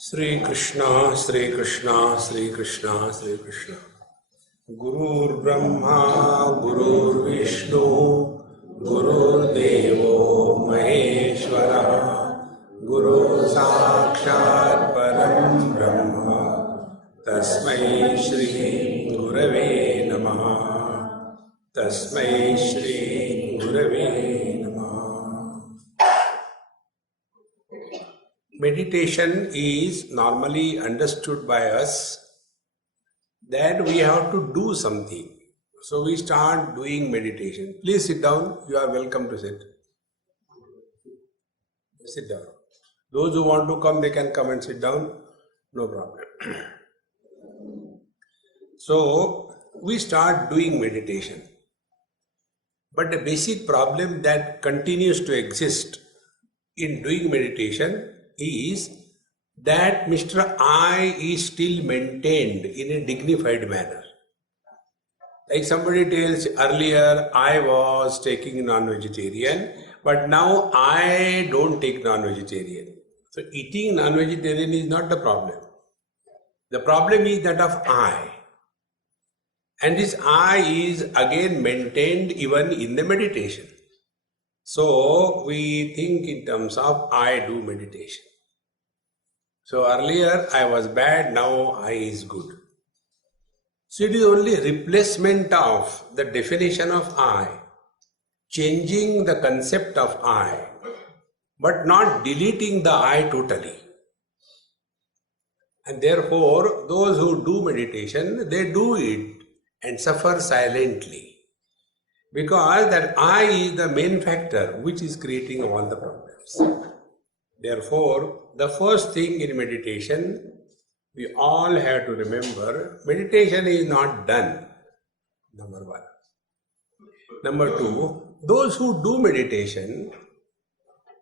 Sri Krishna, Sri Krishna, Sri Krishna, Sri Krishna. Gurur Brahma, Gurur Vishnu, Gurur Devo Maheshwara, Guru Sakshat Param Brahma, Tasmai Shri Gurave Namaha, Tasmai Shri Gurave Namaha. Meditation is normally understood by us that we have to do something. So we start doing meditation. Please sit down. You are welcome to sit. Sit down. Those who want to come, they can come and sit down. No problem. So we start doing meditation. But the basic problem that continues to exist in doing meditation is that Mr. I is still maintained in a dignified manner. Like somebody tells earlier, I was taking non-vegetarian, but now I don't take non-vegetarian. So eating non-vegetarian is not the problem. The problem is that of I. And this I is again maintained even in the meditation. So we think in terms of I do meditation. So earlier I was bad, now I is good. So it is only replacement of the definition of I, changing the concept of I, but not deleting the I totally. And therefore, those who do meditation, they do it and suffer silently. Because that I is the main factor which is creating all the problems. Therefore, the first thing in meditation, we all have to remember, meditation is not done, number one. Number two, those who do meditation,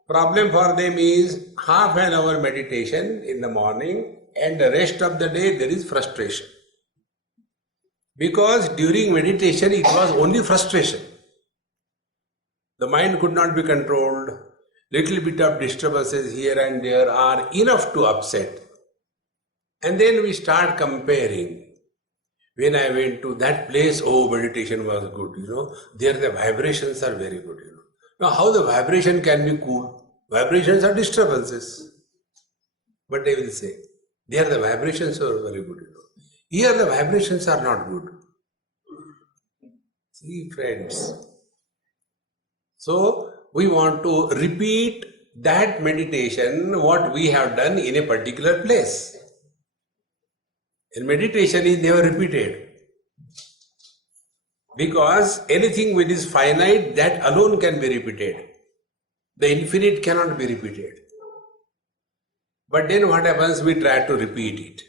problem for them is half an hour meditation in the morning and the rest of the day there is frustration. Because during meditation it was only frustration. The mind could not be controlled. Little bit of disturbances here and there are enough to upset. And then we start comparing. When I went to that place, oh, meditation was good, there the vibrations are very good, Now how the vibration can be cool? Vibrations are disturbances. But they will say, there the vibrations are very good, Here the vibrations are not good. See, friends. So, we want to repeat that meditation, what we have done in a particular place. In meditation is never repeated. Because anything which is finite, that alone can be repeated. The infinite cannot be repeated. But then what happens? We try to repeat it.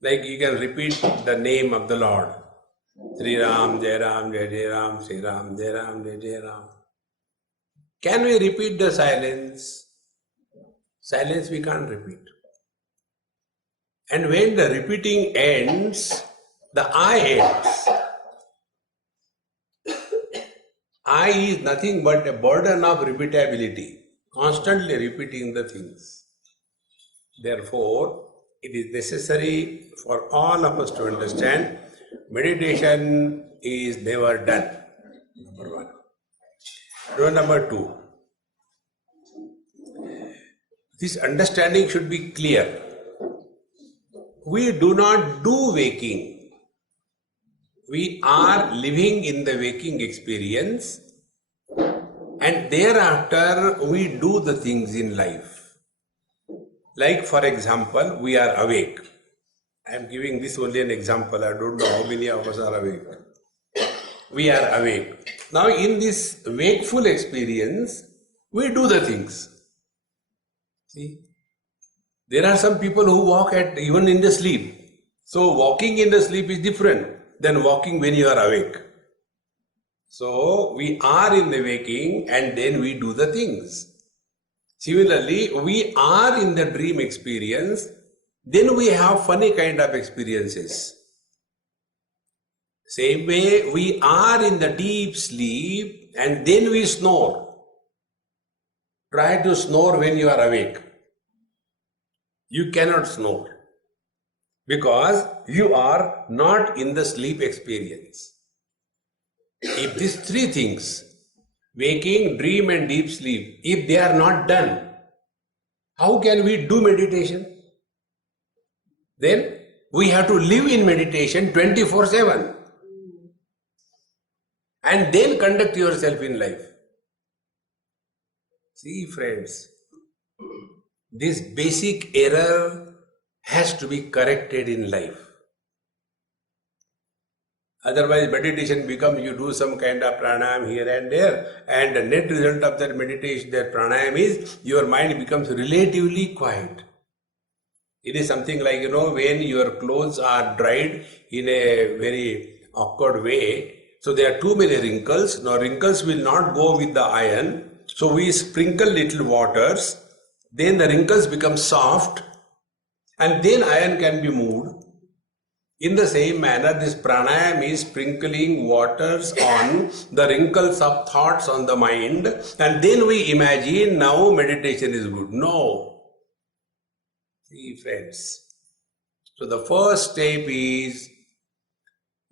Like you can repeat the name of the Lord. Sri Ram, Jai Ram, Jai Jai Ram, Sri Ram, Jai Ram, Jai Jai Ram. Can we repeat the silence? Silence we can't repeat. And when the repeating ends, the I ends. I is nothing but a burden of repeatability, constantly repeating the things. Therefore, it is necessary for all of us to understand meditation is never done. Number one. Number two, this understanding should be clear. We do not do waking. We are living in the waking experience and thereafter we do the things in life. Like for example, we are awake. I am giving this only an example. I don't know how many of us are awake. We are awake. Now in this wakeful experience, we do the things. See, there are some people who walk even in the sleep. So walking in the sleep is different than walking when you are awake. So we are in the waking and then we do the things. Similarly, we are in the dream experience, then we have funny kind of experiences. Same way, we are in the deep sleep and then we snore. Try to snore when you are awake. You cannot snore because you are not in the sleep experience. If these three things, waking, dream and deep sleep, if they are not done, how can we do meditation? Then we have to live in meditation 24/7 and then conduct yourself in life. See, friends, this basic error has to be corrected in life. Otherwise, meditation becomes you do some kind of pranayam here and there, and the net result of that meditation, that pranayam is your mind becomes relatively quiet. It is something like, when your clothes are dried in a very awkward way, so there are too many wrinkles. Now, wrinkles will not go with the iron, so we sprinkle little waters, then the wrinkles become soft, and then iron can be moved. In the same manner, this pranayam is sprinkling waters on the wrinkles of thoughts on the mind, and then we imagine now meditation is good. No. See, friends. So the first step is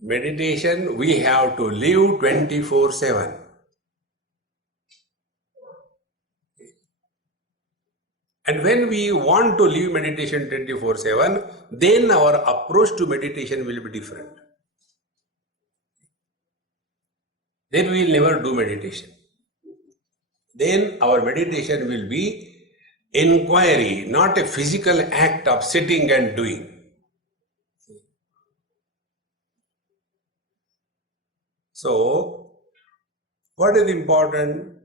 meditation. We have to live 24/7. And when we want to live meditation 24/7, then our approach to meditation will be different. Then we will never do meditation. Then our meditation will be inquiry, not a physical act of sitting and doing. So, what is important?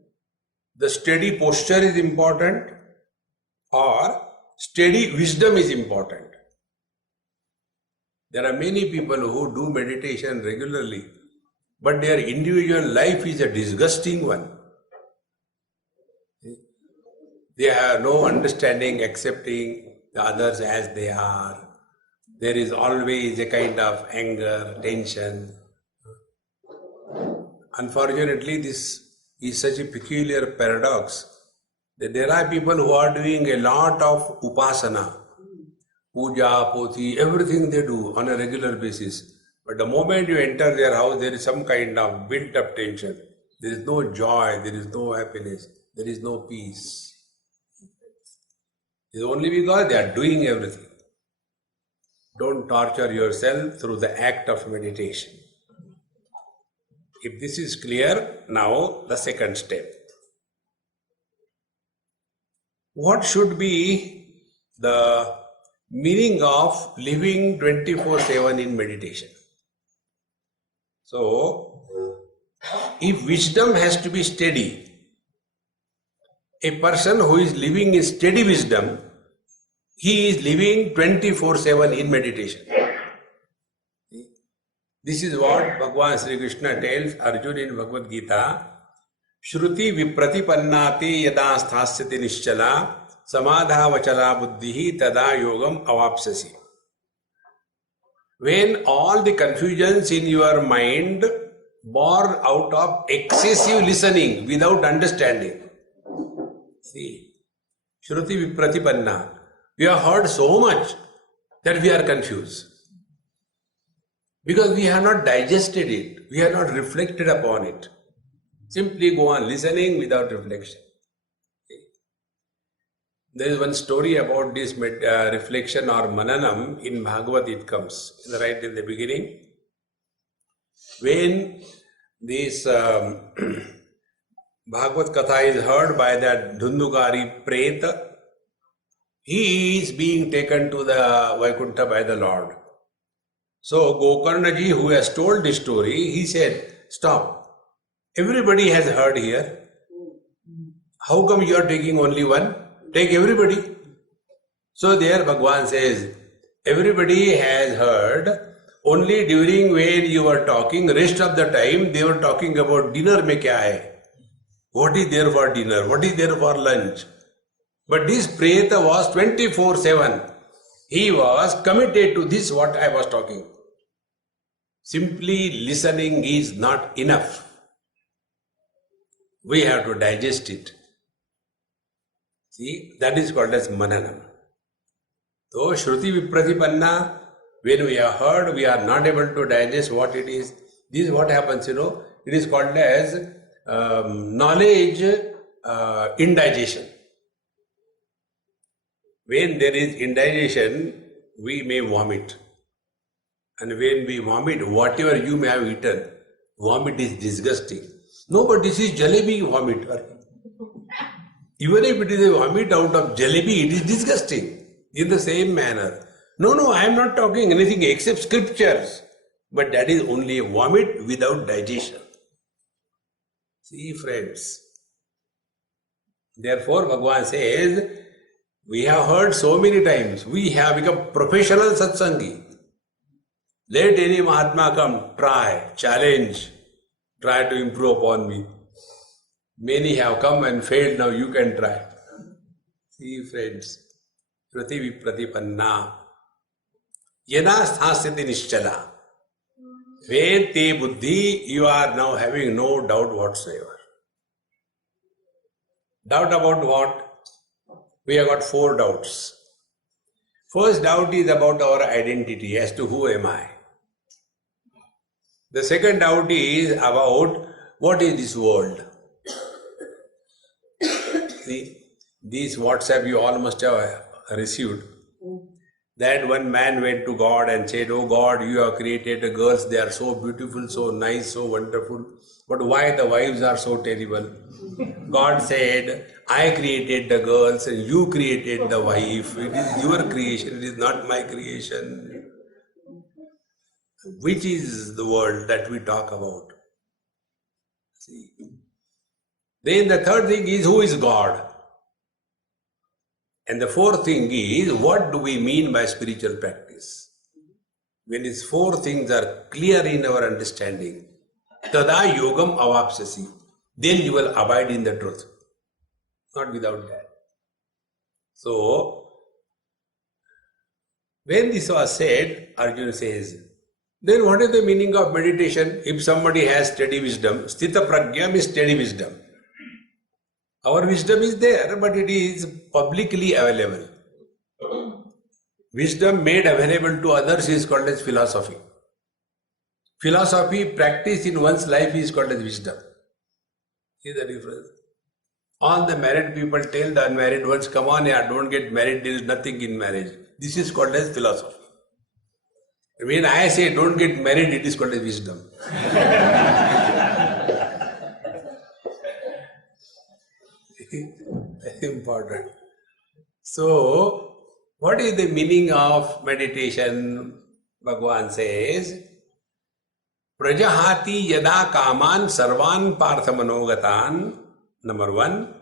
The steady posture is important, or steady wisdom is important. There are many people who do meditation regularly, but their individual life is a disgusting one. They have no understanding, accepting the others as they are. There is always a kind of anger, tension. Unfortunately, this is such a peculiar paradox that there are people who are doing a lot of upasana, puja, poti, everything they do on a regular basis. But the moment you enter their house, there is some kind of built-up tension. There is no joy, there is no happiness, there is no peace. It is only because they are doing everything. Don't torture yourself through the act of meditation. If this is clear, now the second step. What should be the meaning of living 24/7 in meditation? So, if wisdom has to be steady, a person who is living in steady wisdom, he is living 24/7 in meditation. This is what Bhagavan Sri Krishna tells Arjuna in Bhagavad Gita. Shruti vipratipannati yada sthasyati nischala samadha vachala buddhihi tada yogam avapsasi. When all the confusions in your mind born out of excessive listening without understanding. See, Shruti vipratipanna. We have heard so much that we are confused. Because we have not digested it, we have not reflected upon it. Simply go on listening without reflection. There is one story about this reflection or mananam in Bhagavad. It comes right in the beginning. When this Bhagavad Katha is heard by that Dhundukari Preta, he is being taken to the Vaikuntha by the Lord. So Gokarnaji, who has told this story, he said, stop. Everybody has heard here. How come you are taking only one? Take everybody. So there Bhagwan says, everybody has heard. Only during when you were talking, rest of the time they were talking about dinner mein kya hai? What is there for dinner? What is there for lunch? But this Preta was 24/7. He was committed to this what I was talking. Simply listening is not enough. We have to digest it. See, that is called as mananam. So, Shruti Vipratipanna, when we have heard, we are not able to digest what it is. This is what happens, It is called as knowledge indigestion. When there is indigestion, we may vomit. And when we vomit, whatever you may have eaten, vomit is disgusting. No, but this is jalebi vomit. Even if it is a vomit out of jalebi, it is disgusting. In the same manner. No, I am not talking anything except scriptures. But that is only a vomit without digestion. See, friends. Therefore, Bhagavan says, we have heard so many times, we have become professional satsangi. Let any Mahatma come, try, challenge, try to improve upon me. Many have come and failed, now you can try. See, friends. Shruti Vipratipanna. Yada sthasati nischala. When te buddhi, you are now having no doubt whatsoever. Doubt about what? We have got 4 doubts. First doubt is about our identity as to who am I. The second doubt is about what is this world. See, this WhatsApp you all must have received. That one man went to God and said, "Oh God, you have created the girls, they are so beautiful, so nice, so wonderful. But why the wives are so terrible?" God said, "I created the girls and you created the wife. It is your creation, it is not my creation." Which is the world that we talk about? See. Then the third thing is, who is God? And the fourth thing is, what do we mean by spiritual practice? When these 4 things are clear in our understanding, tada yogam avapsasi, then you will abide in the truth. Not without that. So, when this was said, Arjuna says, then what is the meaning of meditation? If somebody has steady wisdom, sthita pragya means steady wisdom. Our wisdom is there, but it is publicly available. Wisdom made available to others is called as philosophy. Philosophy practiced in one's life is called as wisdom. See the difference? All the married people tell the unmarried ones, "Come on, yeah, don't get married, there is nothing in marriage." This is called as philosophy. When I say don't get married, it is called as wisdom. Very important. So, what is the meaning of meditation? Bhagavan says, Prajahati yada kaman sarvan parthamanogatan, number 1,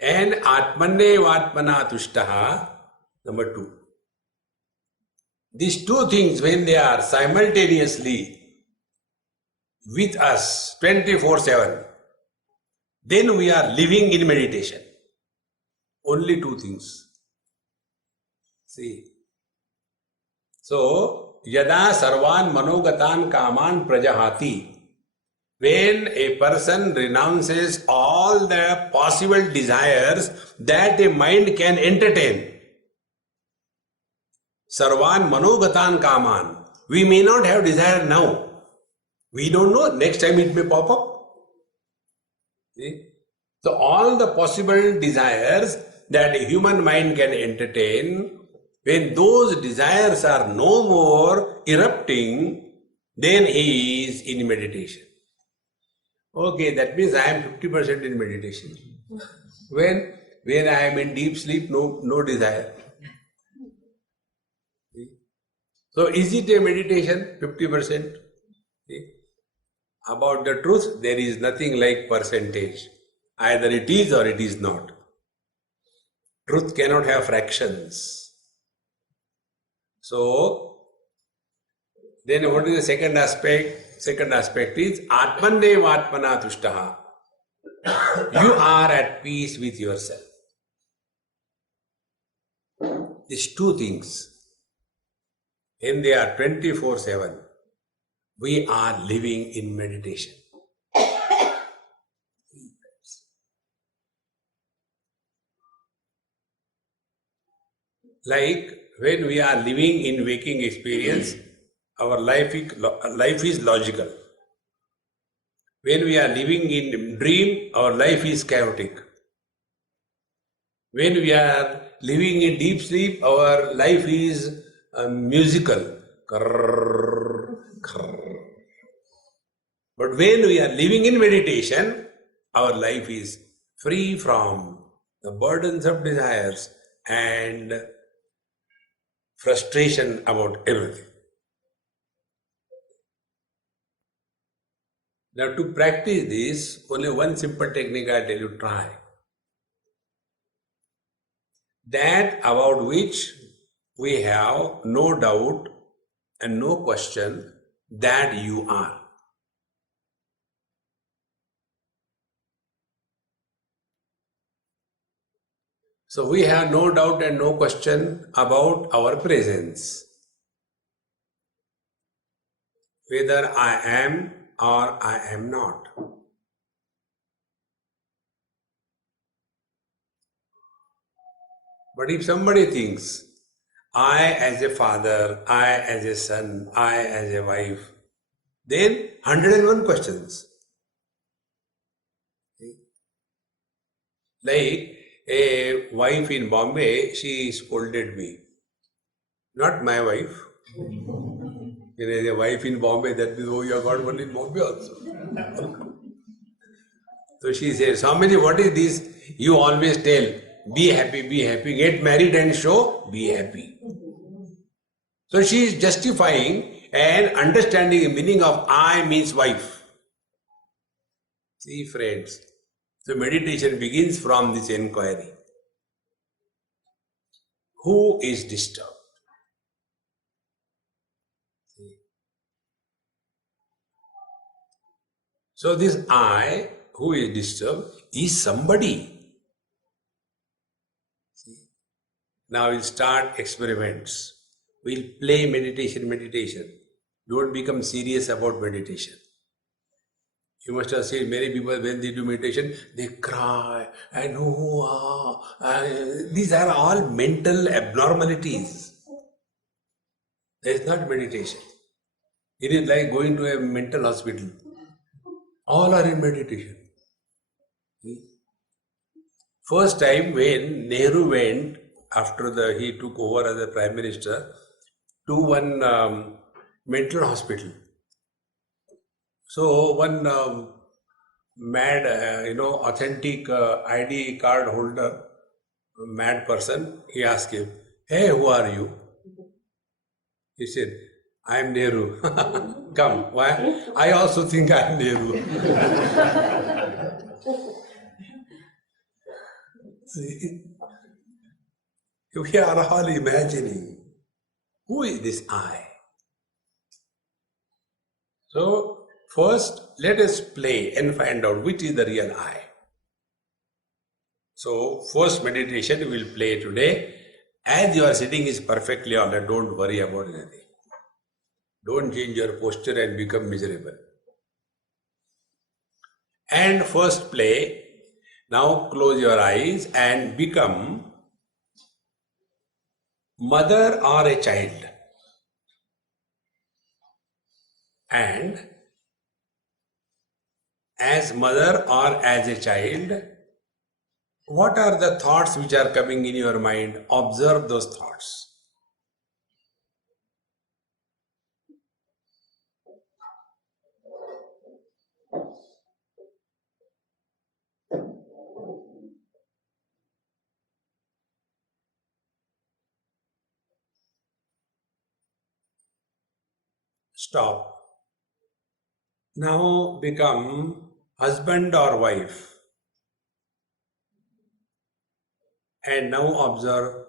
and atmanne vatmana tushtaha, number 2. These 2 things, when they are simultaneously with us 24/7, then we are living in meditation. Only 2 things. See. So, yada sarvan manogatan kaman prajahati. When a person renounces all the possible desires that a mind can entertain. Sarvan manogatan kaman. We may not have desire now. We don't know. Next time it may pop up. See? So all the possible desires that a human mind can entertain, when those desires are no more erupting, then he is in meditation. Okay, that means I am 50% in meditation. When I am in deep sleep, no desire. See? So is it a meditation? 50%. See? About the truth, there is nothing like percentage. Either it is or it is not. Truth cannot have fractions. So, then what is the second aspect? Second aspect is Atmanne Vatmana Tushtaha. You are at peace with yourself. These 2 things, when they are 24/7, we are living in meditation. Like when we are living in waking experience, our life is logical. When we are living in dream, our life is chaotic. When we are living in deep sleep, our life is musical. Krrr, krrr. But when we are living in meditation, our life is free from the burdens of desires and frustration about everything. Now, to practice this, only one simple technique I tell you, try. That about which we have no doubt and no question that you are. So we have no doubt and no question about our presence. Whether I am or I am not. But if somebody thinks, I as a father, I as a son, I as a wife, then 101 questions. Like a wife in Bombay, she scolded me. Not my wife. There is a wife in Bombay, that means, oh, you have got one in Bombay also. So she says, Swamiji, what is this? You always tell, be happy, get married and show, be happy. So she is justifying and understanding the meaning of I means wife. See, friends, so meditation begins from this inquiry. Who is disturbed? So this I, who is disturbed, is somebody. Now we'll start experiments. We'll play meditation. Don't become serious about meditation. You must have seen many people when they do meditation, they cry and these are all mental abnormalities. That is not meditation. It is like going to a mental hospital. All are in meditation. First time when Nehru went after he took over as the Prime Minister to one mental hospital. So one mad, authentic ID card holder, mad person, he asked him, "Hey, who are you?" He said, "I am Nehru." Come, why? I also think I am Nehru. See, we are all imagining, who is this I? So, first, let us play and find out which is the real I. So, first meditation we will play today. As you are sitting is perfectly all right, don't worry about anything. Don't change your posture and become miserable. And first play. Now close your eyes and become mother or a child. And as mother or as a child, what are the thoughts which are coming in your mind? Observe those thoughts. Stop. Now become husband or wife. And now observe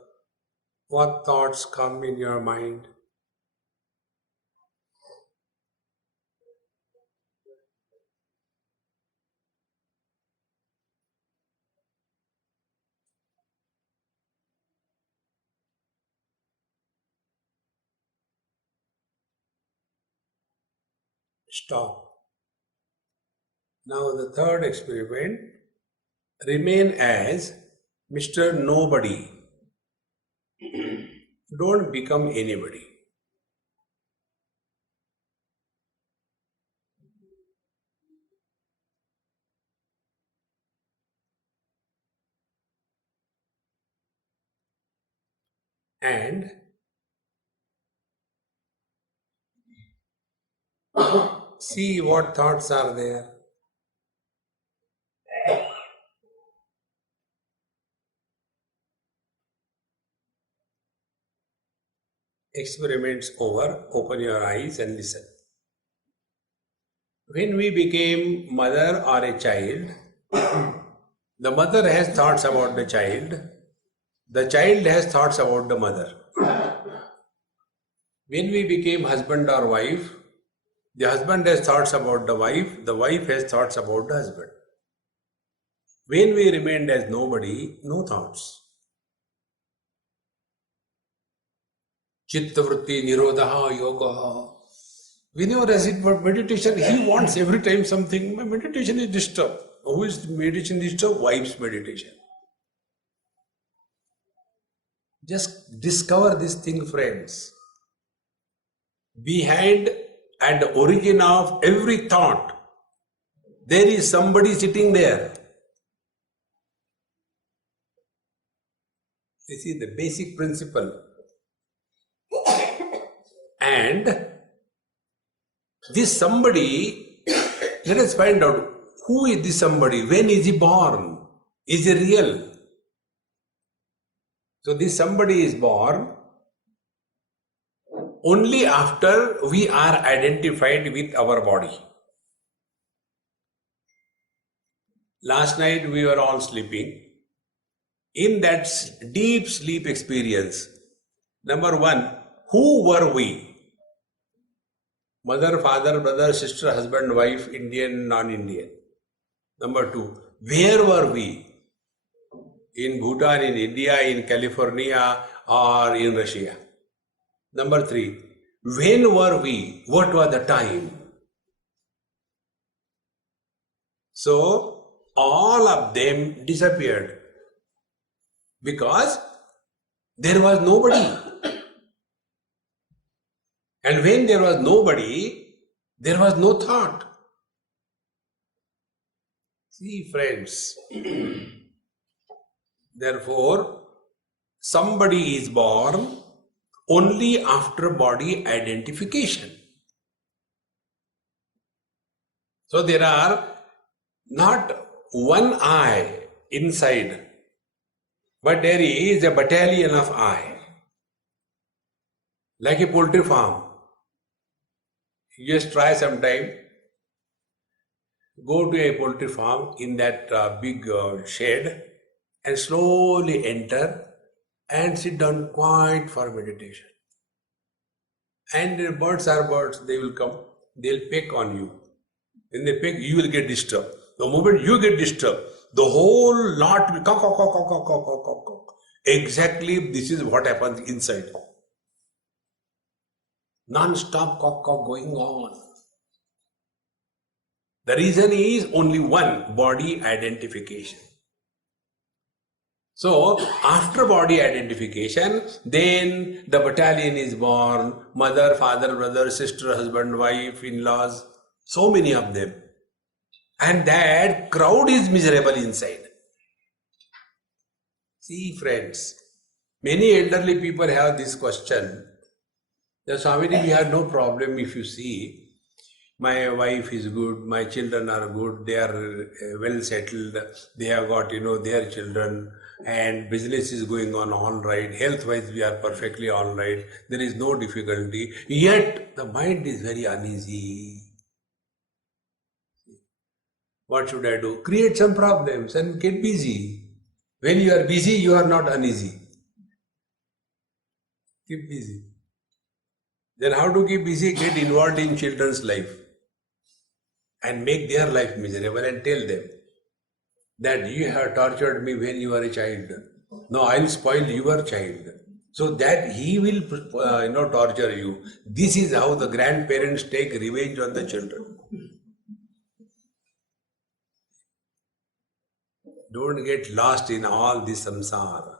what thoughts come in your mind. Stop. Now the third experiment, remain as Mr. Nobody. Don't become anybody. And see what thoughts are there. Experiments over, open your eyes and listen. When we became mother or a child, the mother has thoughts about the child has thoughts about the mother. When we became husband or wife, the husband has thoughts about the wife has thoughts about the husband. When we remained as nobody, no thoughts. Chitta vritti nirodha yoga. Whenever I sit for meditation, he wants every time something. My meditation is disturbed. Who is meditation disturbed? Wife's meditation. Just discover this thing, friends. Behind and the origin of every thought, there is somebody sitting there. This is the basic principle. And this somebody, let us find out who is this somebody, when is he born, is he real? So this somebody is born only after we are identified with our body. Last night we were all sleeping. In that deep sleep experience, number one, who were we? Mother, father, brother, sister, husband, wife, Indian, non-Indian. Number two, where were we? In Bhutan, in India, in California, or in Russia? Number three, when were we? What was the time? So, all of them disappeared because there was nobody. And when there was nobody, there was no thought. See, friends, therefore, somebody is born only after body identification. So there are not one eye inside, but there is a battalion of eye, like a poultry farm. You just try sometime, go to a poultry farm in that big shed and slowly enter and sit down quiet for meditation. And the birds are birds, they will come, they'll peck on you. When they peck, you will get disturbed. The moment you get disturbed, the whole lot will cock, cock, cock, cock, cock, cock, cock, cock, cock. Exactly this is what happens inside. Non-stop cock, cock going on. The reason is only one, body identification. So, after body identification, then the battalion is born, mother, father, brother, sister, husband, wife, in-laws, so many of them. And that crowd is miserable inside. See, friends, many elderly people have this question. The Swami, we have no problem if you see. My wife is good, my children are good, they are well settled, they have got, their children, and business is going on all right, health-wise we are perfectly all right, there is no difficulty, yet the mind is very uneasy. What should I do? Create some problems and get busy. When you are busy, you are not uneasy. Keep busy. Then how to keep busy? Get involved in children's life and make their life miserable and tell them that you have tortured me when you were a child. No, I'll spoil your child. So that he will torture you. This is how the grandparents take revenge on the children. Don't get lost in all this samsara.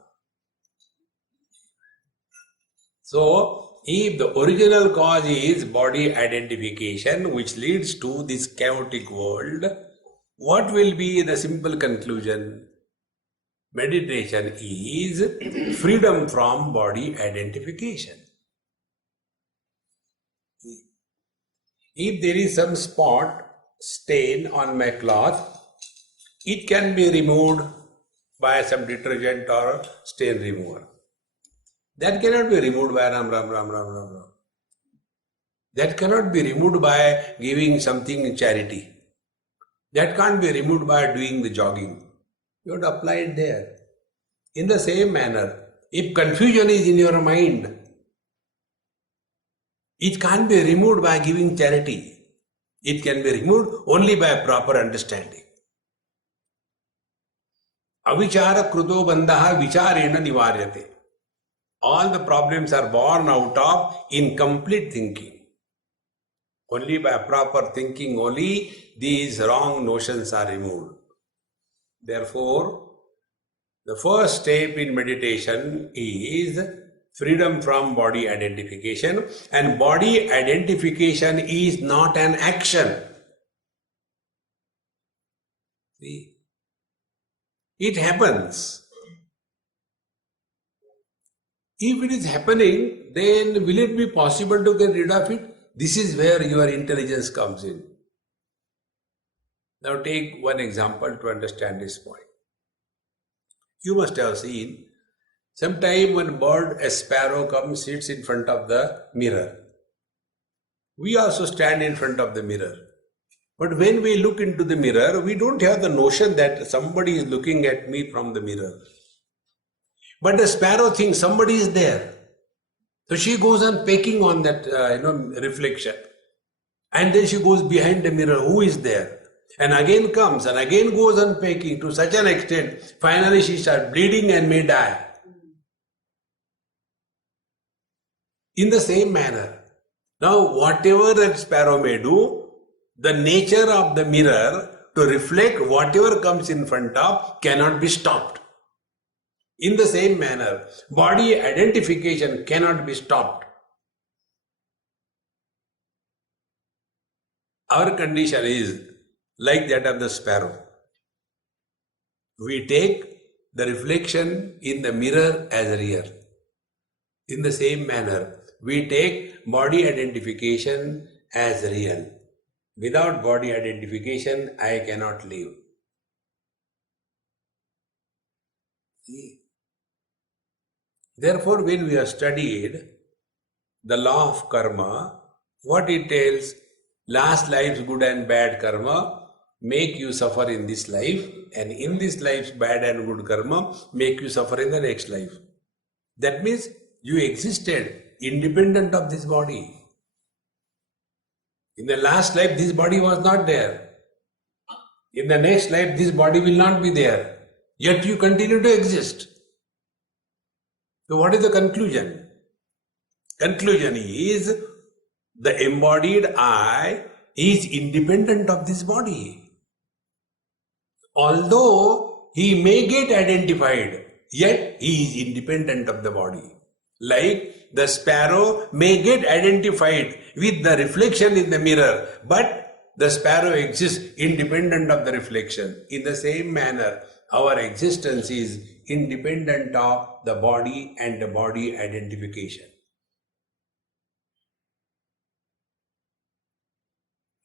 So, if the original cause is body identification, which leads to this chaotic world, what will be the simple conclusion? Meditation is freedom from body identification. If there is some spot, stain on my cloth, it can be removed by some detergent or stain remover. That cannot be removed by Ram Ram Ram Ram Ram Ram. That cannot be removed by giving something in charity. That can't be removed by doing the jogging. You have to apply it there. In the same manner, if confusion is in your mind, it can't be removed by giving charity. It can be removed only by proper understanding. Avichara kruto bandhaha vicharena nivaryate. All the problems are born out of incomplete thinking. Only by proper thinking only these wrong notions are removed. Therefore, the first step in meditation is freedom from body identification, and body identification is not an action. See, it happens. If it is happening, then will it be possible to get rid of it? This is where your intelligence comes in. Now take one example to understand this point. You must have seen, sometime when bird, a sparrow comes, sits in front of the mirror. We also stand in front of the mirror. But when we look into the mirror, we don't have the notion that somebody is looking at me from the mirror. But the sparrow thinks somebody is there. So she goes on pecking on that reflection. And then she goes behind the mirror, who is there? And again comes and again goes on pecking to such an extent, finally she starts bleeding and may die. In the same manner, now whatever that sparrow may do, the nature of the mirror to reflect whatever comes in front of cannot be stopped. In the same manner, body identification cannot be stopped. Our condition is like that of the sparrow. We take the reflection in the mirror as real. In the same manner, we take body identification as real. Without body identification, I cannot live. See? Therefore, when we have studied the law of karma, what it tells, last life's good and bad karma make you suffer in this life, and in this life's bad and good karma make you suffer in the next life. That means you existed independent of this body. In the last life, this body was not there. In the next life, this body will not be there. Yet you continue to exist. So what is the conclusion? Conclusion is the embodied I is independent of this body. Although he may get identified, yet he is independent of the body. Like the sparrow may get identified with the reflection in the mirror, but the sparrow exists independent of the reflection. In the same manner, our existence is independent of the body and the body identification.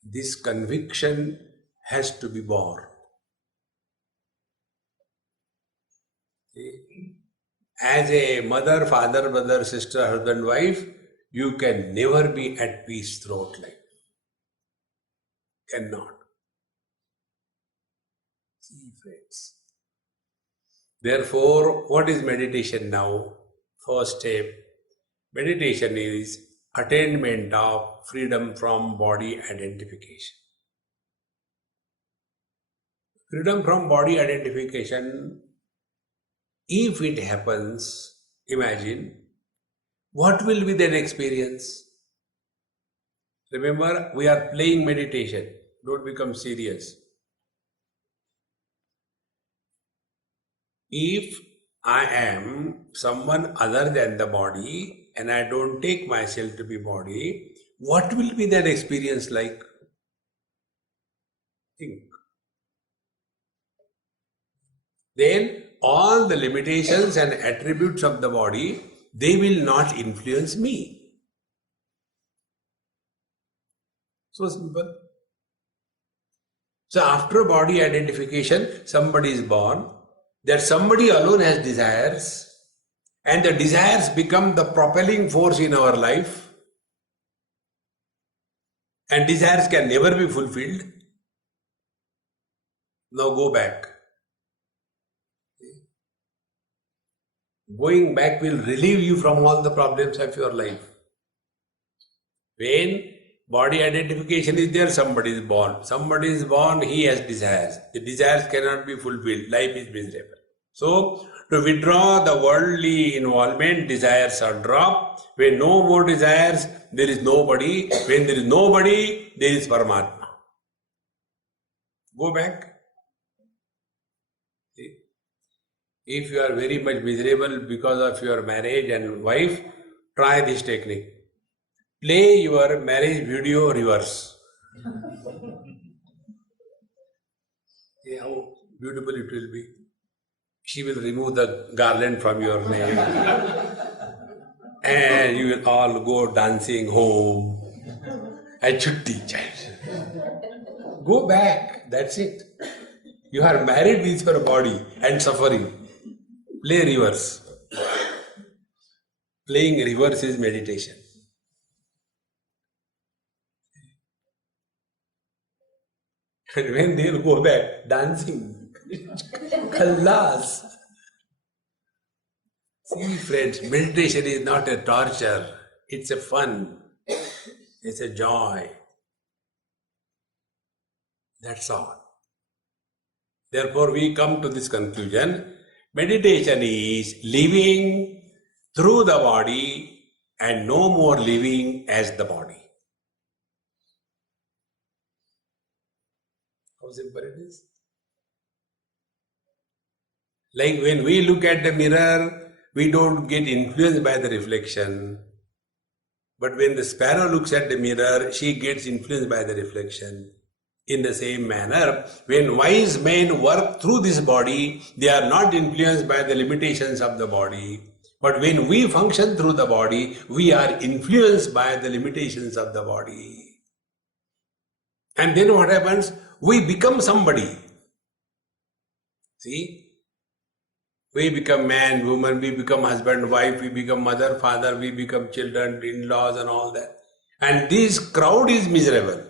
This conviction has to be born. As a mother, father, brother, sister, husband, wife, you can never be at peace throughout life. Cannot. See, friends. Therefore, what is meditation now? First step, meditation is attainment of freedom from body identification. Freedom from body identification, if it happens, imagine, what will be that experience? Remember, we are playing meditation. Don't become serious. If I am someone other than the body, and I don't take myself to be body, what will be that experience like? Think. Then all the limitations and attributes of the body, they will not influence me. So simple. So after body identification, somebody is born. That somebody alone has desires, and the desires become the propelling force in our life. And desires can never be fulfilled. Now go back. Going back will relieve you from all the problems of your life. When body identification is there, somebody is born. Somebody is born, he has desires. The desires cannot be fulfilled. Life is miserable. So, to withdraw the worldly involvement, desires are dropped. When no more desires, there is nobody. When there is nobody, there is Paramatma. Go back. See? If you are very much miserable because of your marriage and wife, try this technique. Play your marriage video reverse. See how beautiful it will be. She will remove the garland from your neck and you will all go dancing home. And chutti child. Go back, that's it. You are married with your body and suffering. Play reverse. Playing reverse is meditation. And when they will go back, dancing, khalas. See friends, meditation is not a torture, it's a fun, it's a joy. That's all. Therefore we come to this conclusion, meditation is living through the body and no more living as the body. How simple it is. Like when we look at the mirror, we don't get influenced by the reflection. But when the sparrow looks at the mirror, she gets influenced by the reflection. In the same manner, when wise men work through this body, they are not influenced by the limitations of the body. But when we function through the body, we are influenced by the limitations of the body. And then what happens? We become somebody. See? We become man, woman, we become husband, wife, we become mother, father, we become children, in-laws and all that. And this crowd is miserable.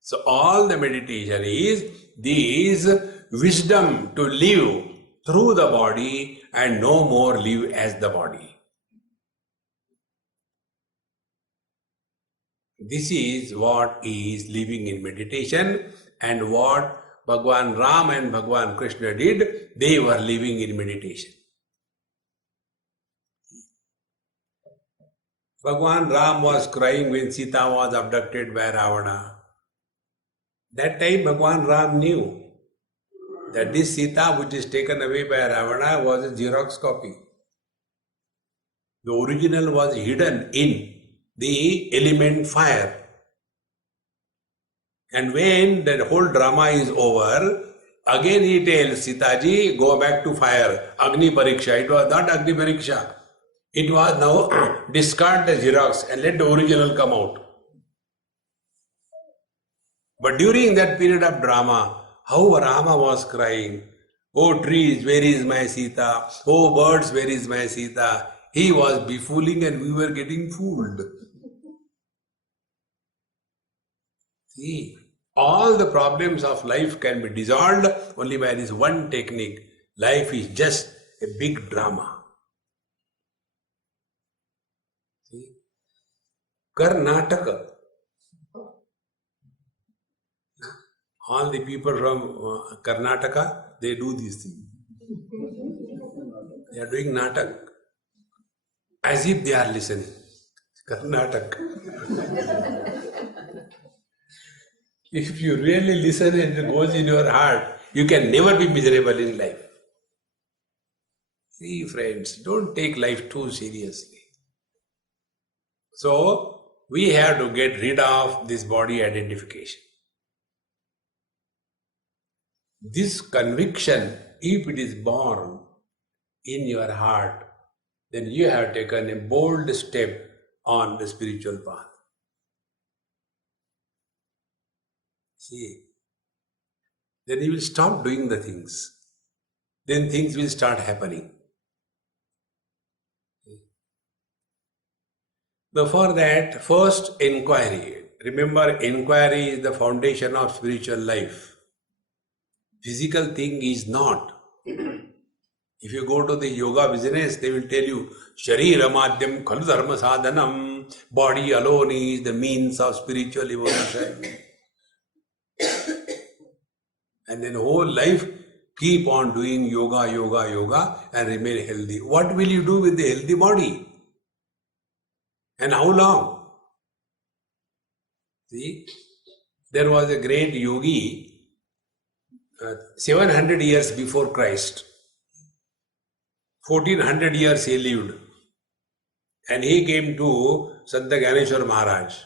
So all the meditation is this wisdom to live through the body and no more live as the body. This is what is living in meditation, and what Bhagwan Ram and Bhagwan Krishna did, they were living in meditation. Bhagwan Ram was crying when Sita was abducted by Ravana. That time Bhagwan Ram knew that this Sita which is taken away by Ravana was a Xerox copy. The original was hidden in the element fire. And when that whole drama is over, again he tells Sitaji, go back to fire, Agni Pariksha. It was not Agni Pariksha. It was now discard the Xerox and let the original come out. But during that period of drama, how Rama was crying, oh trees, where is my Sita? Oh birds, where is my Sita? He was befooling and we were getting fooled. See, all the problems of life can be dissolved only by this one technique. Life is just a big drama. See? Karnataka. All the people from Karnataka, they do these things. They are doing natak. As if they are listening. Karnataka. If you really listen and it goes in your heart, you can never be miserable in life. See, friends, don't take life too seriously. So, we have to get rid of this body identification. This conviction, if it is born in your heart, then you have taken a bold step on the spiritual path. See, then you will stop doing the things. Then things will start happening. Before that, first inquiry. Remember, inquiry is the foundation of spiritual life. Physical thing is not. If you go to the yoga business, they will tell you, Sharira Madhyam Khalu Dharma Sadhanam, body alone is the means of spiritual evolution. And then whole life, keep on doing yoga, yoga, yoga and remain healthy. What will you do with the healthy body? And how long? See, there was a great yogi 700 years before Christ. 1400 years he lived. And he came to Sant Gyaneshwar Maharaj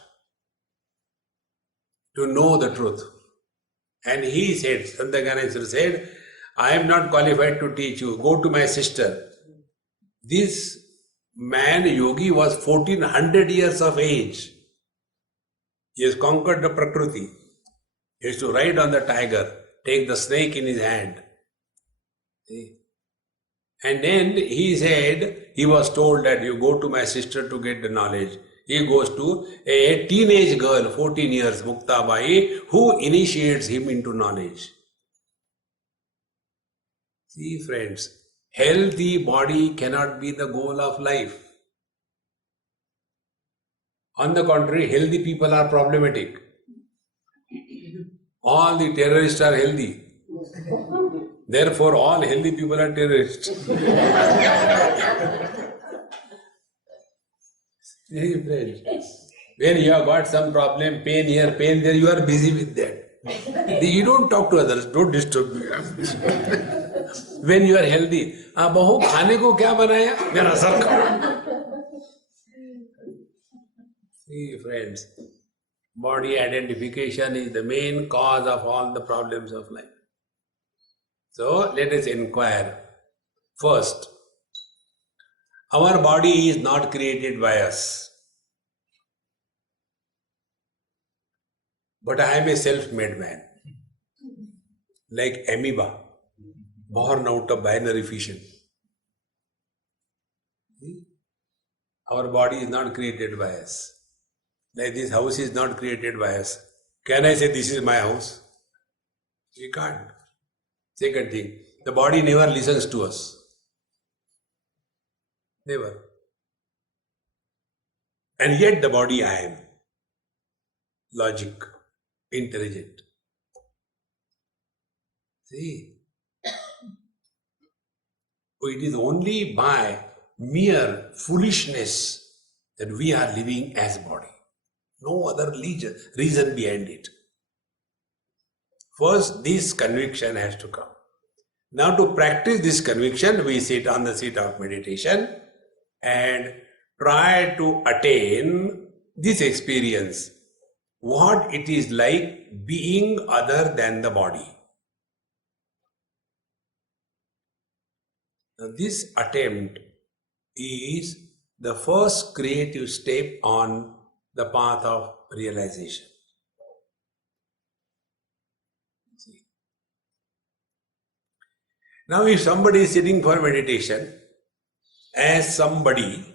to know the truth. And he said, Sant Gyaneshwar said, I am not qualified to teach you. Go to my sister. This man, yogi, was 1400 years of age. He has conquered the Prakriti. He used to ride on the tiger, take the snake in his hand. See? And then he said, he was told that you go to my sister to get the knowledge. He goes to a teenage girl, 14 years, Muktabai, who initiates him into knowledge. See, friends, healthy body cannot be the goal of life. On the contrary, healthy people are problematic. All the terrorists are healthy. Therefore, all healthy people are terrorists. See, friends, when you have got some problem, pain here, pain there, you are busy with that. You don't talk to others, don't disturb me. When you are healthy, बहू खाने को क्या बनाया? मेरा sir खाओ. See, friends, body identification is the main cause of all the problems of life. So, let us inquire. First, our body is not created by us. But I am a self-made man. Like amoeba, born out of binary fission. Our body is not created by us. Like this house is not created by us. Can I say this is my house? We can't. Second thing, the body never listens to us. Never. And yet the body I am. Logic, intelligent. See? It is only by mere foolishness that we are living as body. No other reason behind it. First, this conviction has to come. Now, to practice this conviction, we sit on the seat of meditation and try to attain this experience, what it is like being other than the body. Now, this attempt is the first creative step on the path of realization. Now, if somebody is sitting for meditation as somebody,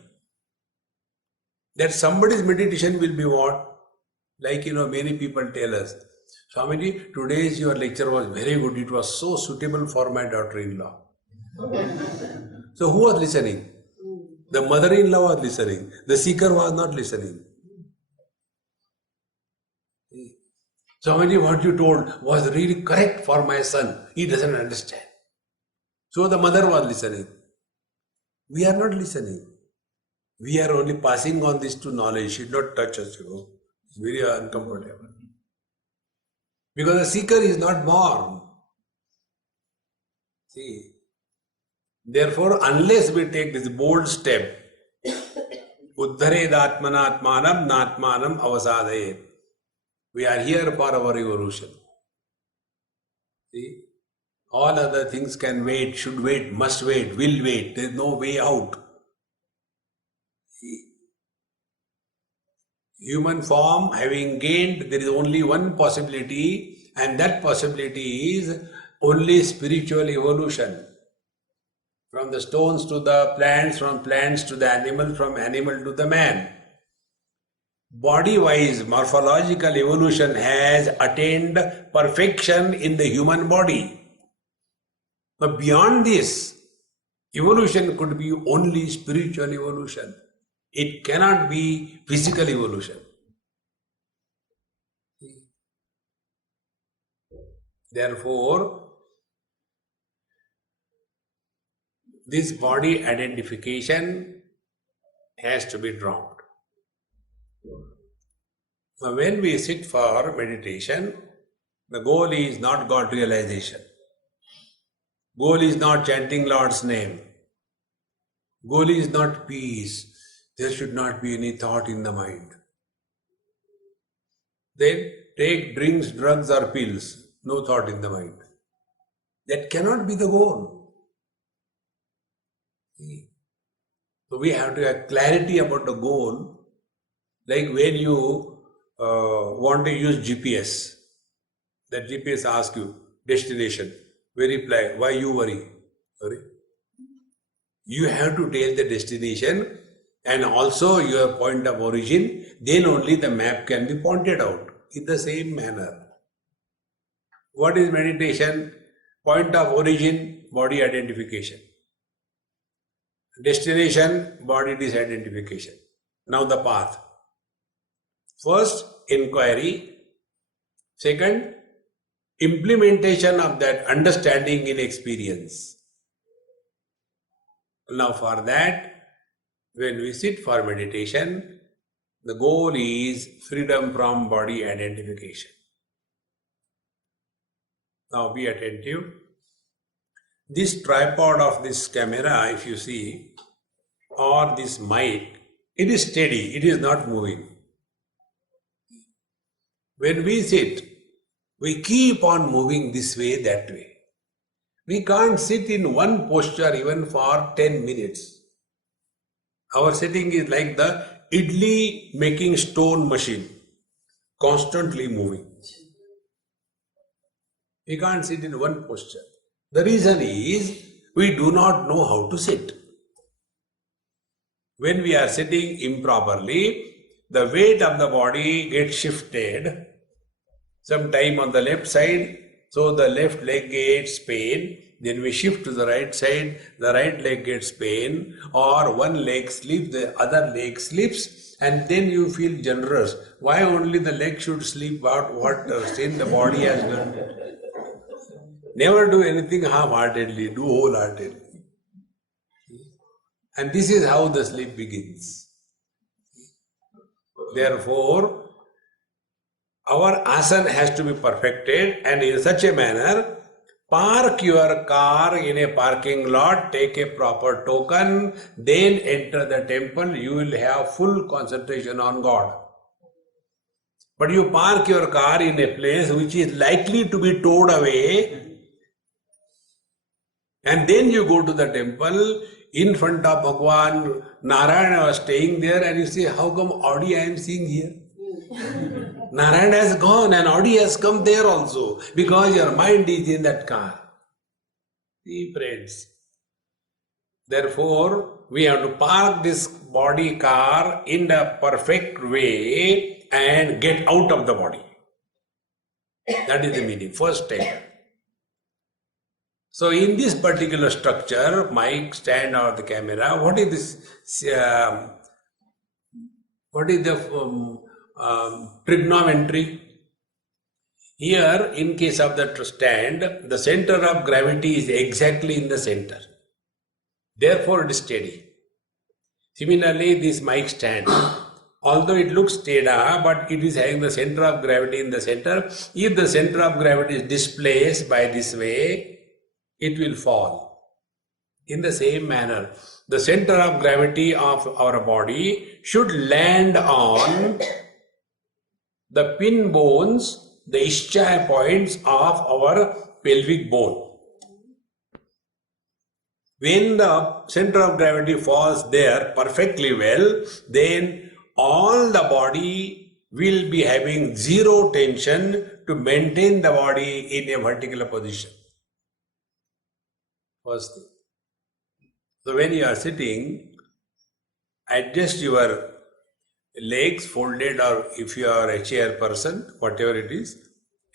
that somebody's meditation will be what? Like, many people tell us, Swamiji, today's your lecture was very good. It was so suitable for my daughter-in-law. So who was listening? The mother-in-law was listening. The seeker was not listening. Swamiji, what you told was really correct for my son. He doesn't understand. So the mother was listening. We are not listening. We are only passing on this to knowledge. Should not touch us, It's very uncomfortable. Because the seeker is not born. See, Therefore, unless we take this bold step, Uddharedatmanatmanam natmanam avasadayet. We are here for our evolution. See? All other things can wait, should wait, must wait, will wait. There is no way out. See? Human form having gained, there is only one possibility, and that possibility is only spiritual evolution. From the stones to the plants, from plants to the animal, from animal to the man. Body-wise, morphological evolution has attained perfection in the human body. But beyond this, evolution could be only spiritual evolution. It cannot be physical evolution. Therefore, this body identification has to be dropped. Now, when we sit for meditation, the goal is not God realization. Goal is not chanting Lord's name. Goal is not peace. There should not be any thought in the mind. Then take drinks, drugs or pills. No thought in the mind. That cannot be the goal. So we have to have clarity about the goal. Like when you want to use GPS, that GPS asks you destination. We reply, why you worry? Sorry. You have to tell the destination and also your point of origin, then only the map can be pointed out in the same manner. What is meditation? Point of origin, body identification. Destination, body disidentification. Now the path. First, inquiry. Second, implementation of that understanding in experience. Now for that, when we sit for meditation, the goal is freedom from body identification. Now be attentive. This tripod of this camera, if you see, or this mic, it is steady, it is not moving. When we sit, we keep on moving this way, that way. We can't sit in one posture even for 10 minutes. Our sitting is like the idli making stone machine, constantly moving. We can't sit in one posture. The reason is we do not know how to sit. When we are sitting improperly, the weight of the body gets shifted. Sometime on the left side, so the left leg gets pain. Then we shift to the right side, the right leg gets pain, or one leg slips, the other leg slips, and then you feel generous. Why only the leg should slip? What sin the body has done? Never do anything half-heartedly, do wholeheartedly. And this is how the sleep begins. Therefore, our asana has to be perfected, and in such a manner, park your car in a parking lot, take a proper token, then enter the temple, you will have full concentration on God. But you park your car in a place which is likely to be towed away, and then you go to the temple, in front of Bhagwan, Narayana was staying there, and you say, how come Audi I am seeing here? Narayana has gone and Audi has come there also, because your mind is in that car. See, friends. Therefore, we have to park this body car in the perfect way and get out of the body. That is the meaning, first step. So in this particular structure, mic, stand or the camera, what is this? What is the trigonometry? Here, in case of the stand, the center of gravity is exactly in the center. Therefore, it is steady. Similarly, this mic stand, although it looks steady, but it is having the center of gravity in the center. If the center of gravity is displaced by this way, it will fall. In the same manner, the center of gravity of our body should land on the pin bones, the ischia points of our pelvic bone. When the center of gravity falls there perfectly well, then all the body will be having zero tension to maintain the body in a vertical position. First thing. So when you are sitting, adjust your legs folded, or if you are a chair person, whatever it is,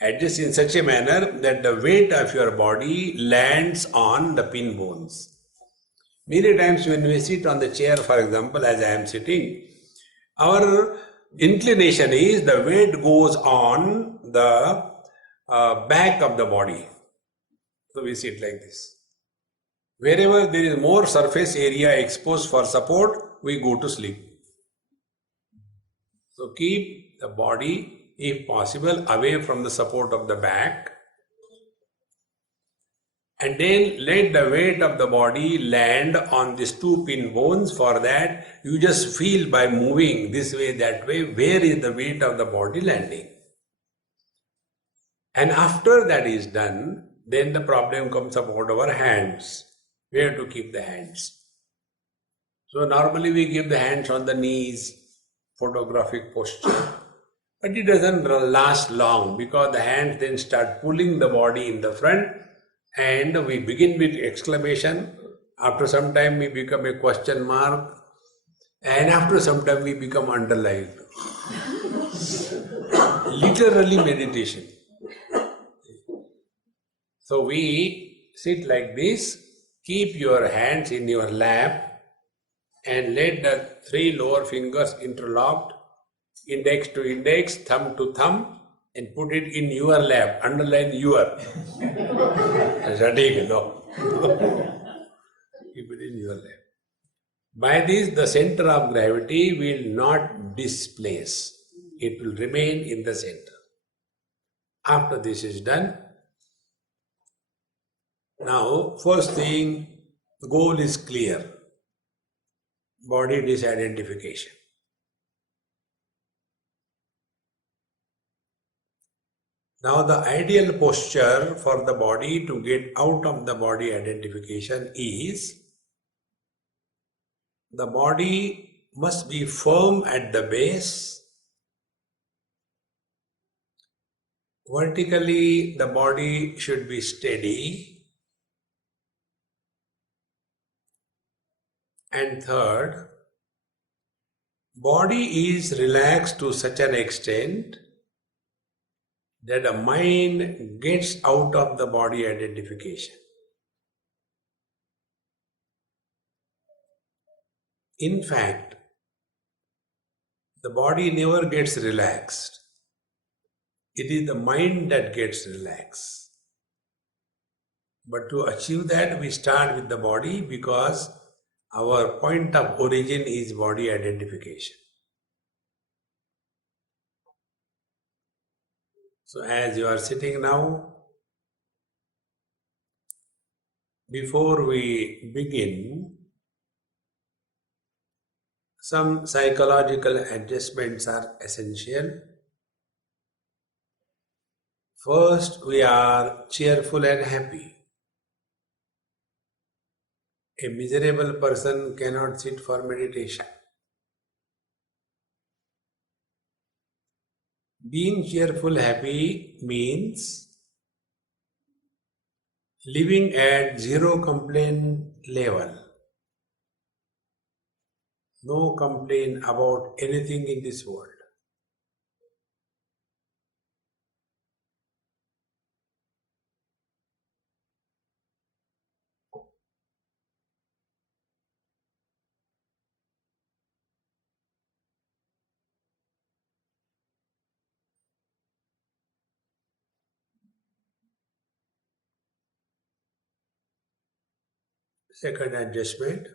adjust in such a manner that the weight of your body lands on the pin bones. Many times when we sit on the chair, for example, as I am sitting, our inclination is the weight goes on the back of the body. So we sit like this. Wherever there is more surface area exposed for support, we go to sleep. So keep the body, if possible, away from the support of the back, and then let the weight of the body land on these two pin bones. For that, you just feel by moving this way, that way, where is the weight of the body landing. And after that is done, then the problem comes about our hands. Where to keep the hands? So normally we give the hands on the knees, photographic posture. But it doesn't last long, because the hands then start pulling the body in the front, and we begin with exclamation. After some time we become a question mark, and after some time we become underlined. Literally meditation. So we sit like this, keep your hands in your lap, and let the three lower fingers interlocked, index to index, thumb to thumb, and put it in your lap, underline your. Keep it in your lap. By this, the center of gravity will not displace. It will remain in the center. After this is done, now first thing, the goal is clear. Body disidentification. Now the ideal posture for the body to get out of the body identification is, the body must be firm at the base. Vertically, the body should be steady. And third, body is relaxed to such an extent that the mind gets out of the body identification. In fact, the body never gets relaxed. It is the mind that gets relaxed. But to achieve that, we start with the body, because our point of origin is body identification. So as you are sitting now, before we begin, some psychological adjustments are essential. First, we are cheerful and happy. A miserable person cannot sit for meditation. Being cheerful, happy means living at zero complaint level. No complaint about anything in this world. Second adjustment,